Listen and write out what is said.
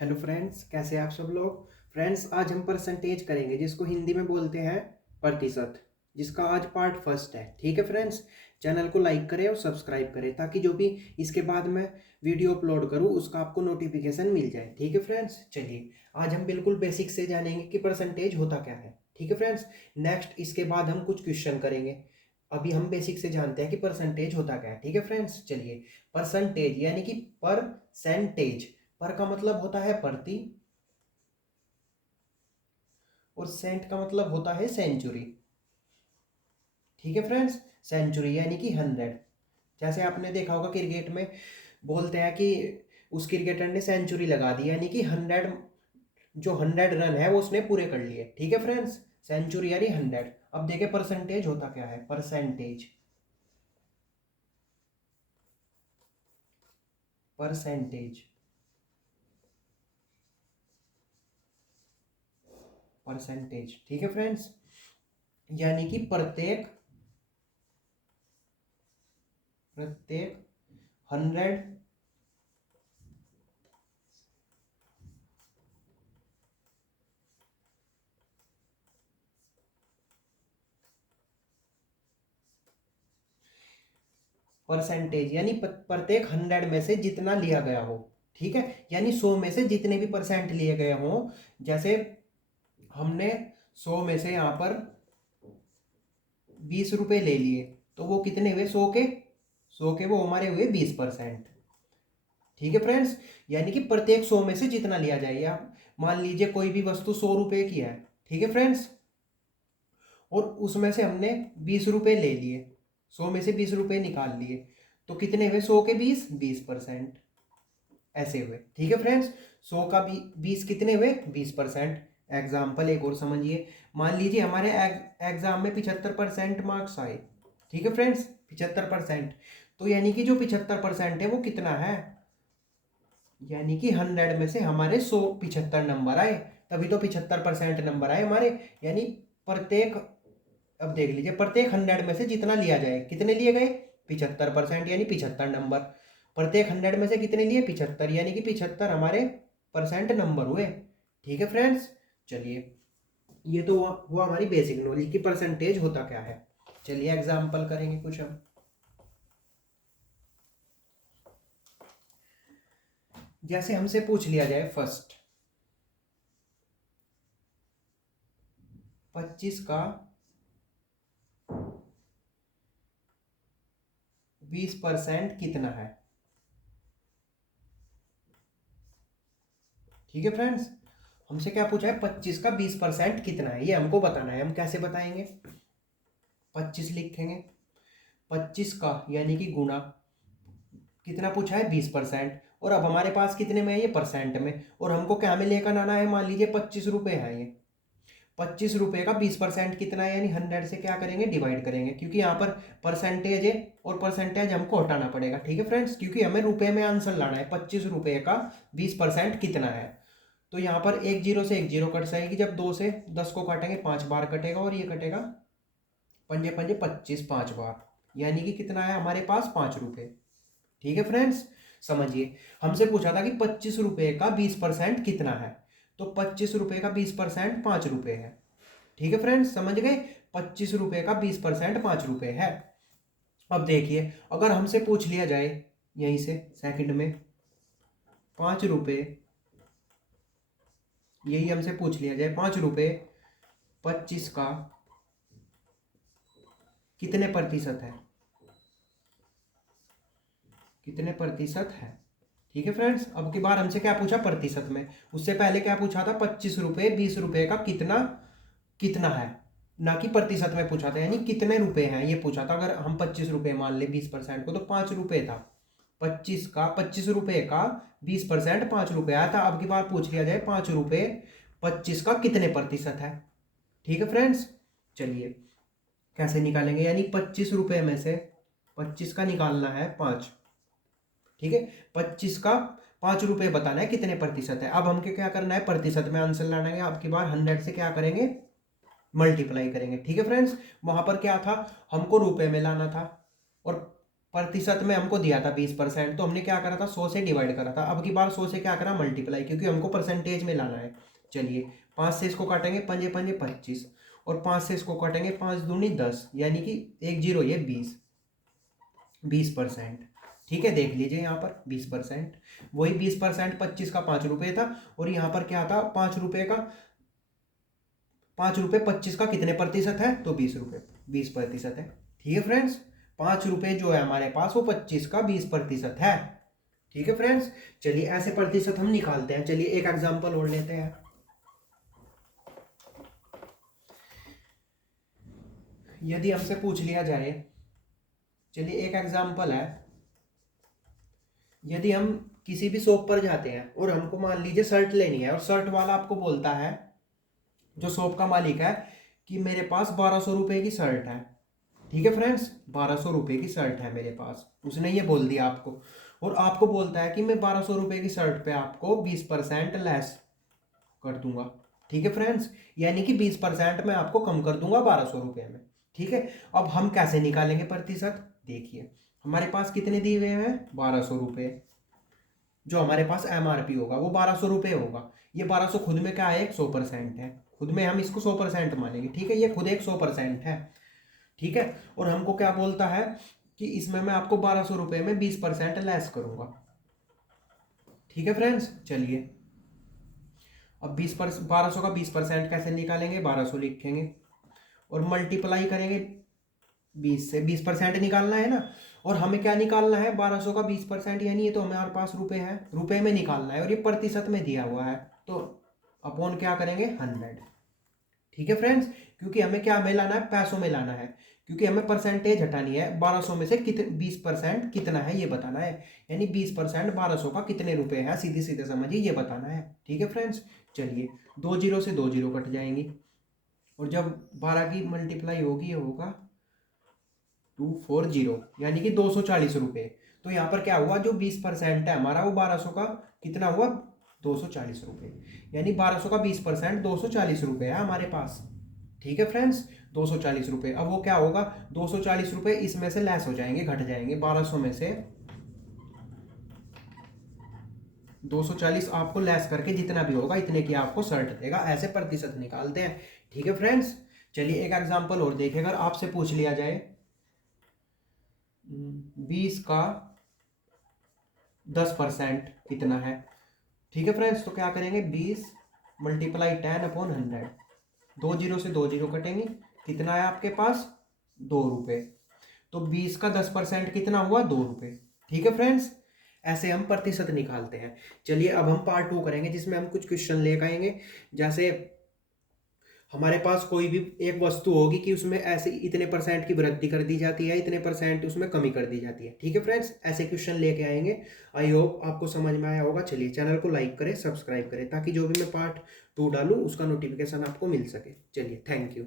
Hello friends, कैसे हैं आप सब लोग। फ्रेंड्स, आज हम परसेंटेज करेंगे जिसको हिंदी में बोलते हैं प्रतिशत, जिसका आज पार्ट फर्स्ट है। ठीक है फ्रेंड्स, चैनल को लाइक करें और सब्सक्राइब करें ताकि जो भी इसके बाद मैं वीडियो अपलोड करूं उसका आपको नोटिफिकेशन मिल जाए। ठीक है फ्रेंड्स, चलिए आज हम बिल्कुल बेसिक से जानेंगे कि परसेंटेज होता क्या है। ठीक है फ्रेंड्स, नेक्स्ट इसके बाद हम कुछ क्वेश्चन करेंगे। अभी हम बेसिक से जानते हैं कि परसेंटेज होता क्या है। ठीक है फ्रेंड्स, चलिए परसेंटेज यानी कि परसेंटेज, पर का मतलब होता है प्रति और सेंट का मतलब होता है सेंचुरी। ठीक है फ्रेंड्स, सेंचुरी यानी कि 100। जैसे आपने देखा होगा क्रिकेट में बोलते हैं कि उस क्रिकेटर ने सेंचुरी लगा दी, यानी कि 100, जो 100 रन है वो उसने पूरे कर लिए। ठीक है फ्रेंड्स, सेंचुरी यानी 100। अब देखें परसेंटेज होता क्या है। Percentage, percentage, percentage. ठीक है फ्रेंड्स, यानी कि प्रत्येक प्रत्येक 100 परसेंटेज यानी प्रत्येक 100 में से जितना लिया गया हो। ठीक है, यानी 100 में से जितने भी परसेंट लिए गए हों। जैसे हमने 100 में से यहाँ पर 20 रुपए ले लिए, तो वो कितने हुए? 100 के वो हमारे हुए 20%। ठीक है फ्रेंड्स, यानी कि प्रत्येक 100 में से जितना लिया जाए। आप मान लीजिए कोई भी वस्तु 100 रुपए की है। ठीक है फ्रेंड्स, और उसमें से हमने 20 रुपए ले लिए, 100 में से 20 रुपए निकाल लिए, तो कितने हुए? 100 के 20 20%, ऐसे हुए। ठीक है फ्रेंड्स, 100 का 20 कितने हुए? 20%। एग्जाम्पल एक और समझिए। मान लीजिए हमारे एग्जाम में 75% मार्क्स आए। ठीक है फ्रेंड्स, 75%, तो यानी कि जो 75% है वो कितना है? यानी कि 100 में से हमारे 175 नंबर आए, तभी तो 75% नंबर आए हमारे। यानी प्रत्येक, अब देख लीजिए, प्रत्येक 100 में से जितना लिया जाए, कितने लिए गए? 75%, यानी 75 नंबर। प्रत्येक 100 में से कितने लिए? 75, यानी कि 75 हमारे परसेंट नंबर हुए। ठीक है फ्रेंड्स, चलिए ये तो हुआ हमारी बेसिक नॉलेज की परसेंटेज होता क्या है। चलिए एग्जाम्पल करेंगे कुछ हम। जैसे हमसे पूछ लिया जाए फर्स्ट, 25 का 20% कितना है। ठीक है फ्रेंड्स, हमसे क्या पूछा है? 25 का 20% कितना है, ये हमको बताना है। हम कैसे बताएंगे? 25 लिखेंगे, 25 का यानी कि गुना, कितना पूछा है? 20%। और अब हमारे पास कितने में है? ये परसेंट में। और हमको क्या में लेकर आना है? मान लीजिए 25 रुपए है ये। 25 रुपए का 20% कितना है? यानी 100 से क्या करेंगे? डिवाइड करेंगे, क्योंकि यहाँ पर परसेंटेज है और परसेंटेज हमको हटाना पड़ेगा। ठीक है फ्रेंड्स, क्योंकि हमें रुपए में आंसर लाना है। 25 रुपए का 20% कितना है? तो यहाँ पर एक जीरो से एक जीरो कट जाएगी। जब 2 से 10 को काटेंगे 5 बार कटेगा, और ये कटेगा पंजे पंजे 25 5 बार, यानी कि कितना है हमारे पास? 5 रुपए। ठीक है फ्रेंड्स, समझिए हमसे पूछा था कि 25 रुपए का 20% कितना है, तो 25 रुपए का 20% 5 रुपए है। ठीक है फ्रेंड्स, समझ गए? 25 रुपए का 20% 5 रुपए है। अब देखिए, अगर हमसे पूछ लिया जाए यहीं से सेकंड में 5 रुपए, यही हमसे पूछ लिया जाए 5 रुपए 25 का कितने प्रतिशत है, कितने प्रतिशत है। ठीक है फ्रेंड्स, अब की बार हमसे क्या पूछा? प्रतिशत में। उससे पहले क्या पूछा था? 25 रुपए 20 रुपए का कितना कितना है, ना कि प्रतिशत में पूछा था, यानी कितने रुपए हैं ये पूछा था। अगर हम 25 रुपए मान ले 20% को, तो 5 रुपए था। 25 रुपए का 20% 5 रुपए आया था। अब की बार पूछ लिया जाए 5 रुपए 25 का कितने प्रतिशत है। ठीक है फ्रेंड्स, चलिए कैसे निकालेंगे? यानी 25 रुपए में से 25 का निकालना है 5। ठीक है, 25 का 5 रुपए बताना है कितने प्रतिशत है। अब हमको क्या करना है? प्रतिशत में आंसर लाना है। अब की बार 100 से क्या करेंगे? मल्टीप्लाई करेंगे। ठीक है फ्रेंड्स, वहां पर क्या था? हमको रुपए में लाना था, और प्रतिशत में हमको दिया था 20%, तो हमने क्या करा था 100 से डिवाइड करा था। अब की बार 100 से क्या करा मल्टीप्लाई, क्योंकि हमको परसेंटेज में लाना है। चलिए 5 से इसको काटेंगे, पंजे पंजे 25, और 5 से इसको काटेंगे 5 दूनी 10, यानी कि 1 जीरो ये 20%। ठीक है, देख लीजिए यहाँ पर 20%, वही 20%, 25 का 5 रुपये था, और यहाँ पर क्या था 5 रुपये का, 5 रुपये 25 का कितने प्रतिशत है, तो 20 रुपये 20% है। ठीक है फ्रेंड्स, 5 रुपये जो है हमारे पास वो 25 का 20% है। ठीक है फ्रेंड्स, चलिए ऐसे प्रतिशत हम निकालते हैं। चलिए एक एग्जांपल और लेते हैं। यदि हमसे पूछ लिया जाए, चलिए एक एग्जांपल है, यदि हम किसी भी शॉप पर जाते हैं और हमको मान लीजिए शर्ट लेनी है, और शर्ट वाला आपको बोलता है, जो शॉप का मालिक है, कि मेरे पास 1200 रुपये की शर्ट है। ठीक है फ्रेंड्स, 1200 रुपये की शर्ट है मेरे पास, उसने ये बोल दिया आपको, और आपको बोलता है कि मैं 1200 रुपये की शर्ट पे आपको 20% लेस कर दूंगा। ठीक है फ्रेंड्स, यानी कि 20% मैं आपको कम कर दूंगा 1200 रुपये में। ठीक है, अब हम कैसे निकालेंगे प्रतिशत, देखिए हमारे पास कितने दिए हुए हैं 1200 रुपये, जो हमारे पास एमआरपी होगा वो 1200 रुपये होगा। ये 1200 खुद में क्या है, एक 100% है, खुद में हम इसको 100% मानेंगे। ठीक है, ये खुद एक 100% है। ठीक है, और हमको क्या बोलता है कि इसमें मैं आपको 1200 रुपये में 20% लेस करूंगा। ठीक है फ्रेंड्स, चलिए अब 1200 का 20% कैसे निकालेंगे, 1200 लिखेंगे और मल्टीप्लाई करेंगे 20 से, 20% निकालना है ना, और हमें क्या निकालना है 1200 का 20%, यानी ये तो हमारे पास रुपए है, रुपए में निकालना है, और ये प्रतिशत में दिया हुआ है, तो अपॉन क्या करेंगे 100। ठीक है फ्रेंड्स, क्योंकि हमें क्या में लाना है, पैसों में लाना है, क्योंकि हमें परसेंटेज हटानी है, 1200 में से कितने 20% कितना है ये बताना है, यानी 20% 1200 का कितने रुपए है, सीधे सीधे समझिए ये बताना है। ठीक है फ्रेंड्स, चलिए 2 जीरो से 2 जीरो कट जाएंगी, और जब 12 की मल्टीप्लाई होगी ये होगा 240, यानी कि 240 रुपये। तो यहाँ पर क्या हुआ, जो 20% है हमारा वो 1200 का कितना हुआ 240 रुपये, यानी 1200 का 20% 240 रुपये है हमारे पास। ठीक है फ्रेंड्स, 240 रुपये। अब वो क्या होगा 240 रुपये इसमें से लेस हो जाएंगे, घट जाएंगे, 1200 में से 240 आपको लेस करके जितना भी होगा इतने की आपको शर्ट देगा। ऐसे प्रतिशत निकालते हैं। ठीक है फ्रेंड्स, चलिए एक एग्जांपल और देखें, अगर आपसे पूछ लिया जाए 20 का 10% कितना है। ठीक है फ्रेंड्स, तो क्या करेंगे 20 मल्टीप्लाई 10/100, 2 जीरो से 2 जीरो कटेंगे, कितना है आपके पास 2 रुपये, तो 20 का 10% कितना हुआ 2 रुपये। ठीक है फ्रेंड्स, ऐसे हम प्रतिशत निकालते हैं। चलिए अब हम पार्ट 2 करेंगे, जिसमें हम कुछ क्वेश्चन लेकर आएंगे। जैसे हमारे पास कोई भी एक वस्तु होगी कि उसमें ऐसे इतने % की वृद्धि कर दी जाती है, इतने % उसमें कमी कर दी जाती है। ठीक है फ्रेंड्स, ऐसे क्वेश्चन लेके आएंगे। आई होप आपको समझ में आया होगा। चलिए चैनल को लाइक करें, सब्सक्राइब करें, ताकि जो भी मैं पार्ट 2 डालूं उसका नोटिफिकेशन आपको मिल सके। चलिए थैंक यू।